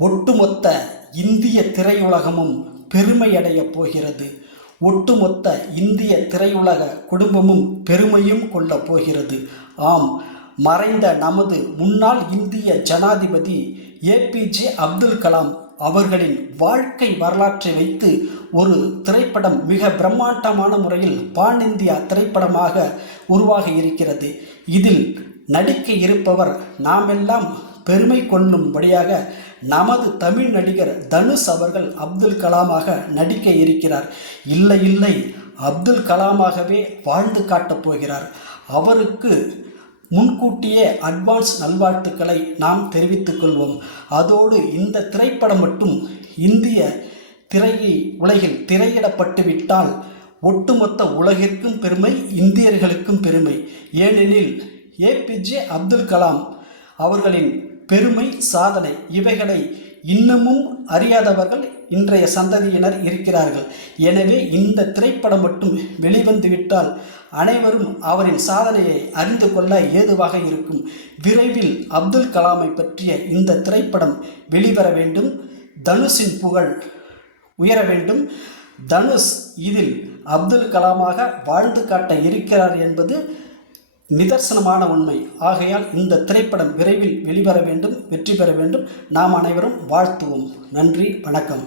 ஒட்டுமொத்த இந்திய திரையுலகமும் பெருமையடையப் போகிறது. ஒட்டுமொத்த இந்திய திரையுலக குடும்பமும் பெருமையும் கொள்ளப் போகிறது. ஆம், மறைந்த நமது முன்னாள் இந்திய ஜனாதிபதி ஏபிஜே அப்துல் கலாம் அவர்களின் வாழ்க்கை வரலாற்றை வைத்து ஒரு திரைப்படம் மிக பிரம்மாண்டமான முறையில் பான் இந்தியா திரைப்படமாக உருவாக இருக்கிறது. இதில் நடிக்க இருப்பவர் நாமெல்லாம் பெருமை கொள்ளும்படியாக நமது தமிழ் நடிகர் தனுஷ் அவர்கள் அப்துல் கலாமாக நடிக்க இருக்கிறார். இல்லை இல்லை, அப்துல் கலாமாகவே வாழ்ந்து காட்டப் போகிறார். அவருக்கு முன்கூட்டியே அட்வான்ஸ் நல்வாழ்த்துக்களை நாம் தெரிவித்துக் கொள்வோம். அதோடு இந்த திரைப்படம் மட்டும் இந்திய உலகில் திரையிடப்பட்டு விட்டால் ஒட்டுமொத்த உலகிற்கும் பெருமை, இந்தியர்களுக்கும் பெருமை. ஏனெனில் ஏபிஜே அப்துல் கலாம் அவர்களின் பெருமை, சாதனை இவைகளை இன்னமும் அறியாதவர்கள் இன்றைய சந்ததியினர் இருக்கிறார்கள். எனவே இந்த திரைப்படம் மட்டும் வெளிவந்துவிட்டால் அனைவரும் அவரின் சாதனையை அறிந்து கொள்ள ஏதுவாக இருக்கும். விரைவில் அப்துல் கலாமை பற்றிய இந்த திரைப்படம் வெளிவர வேண்டும். தனுஷின் புகழ் உயர வேண்டும். தனுஷ் இதில் அப்துல் கலாமாக வாழ்ந்து காட்ட இருக்கிறார் என்பது நிதர்சனமான உண்மை. ஆகையால் இந்த திரைப்படம் விரைவில் வெளிவர வேண்டும், வெற்றி பெற வேண்டும். நாம் அனைவரும் வாழ்த்துவோம். நன்றி, வணக்கம்.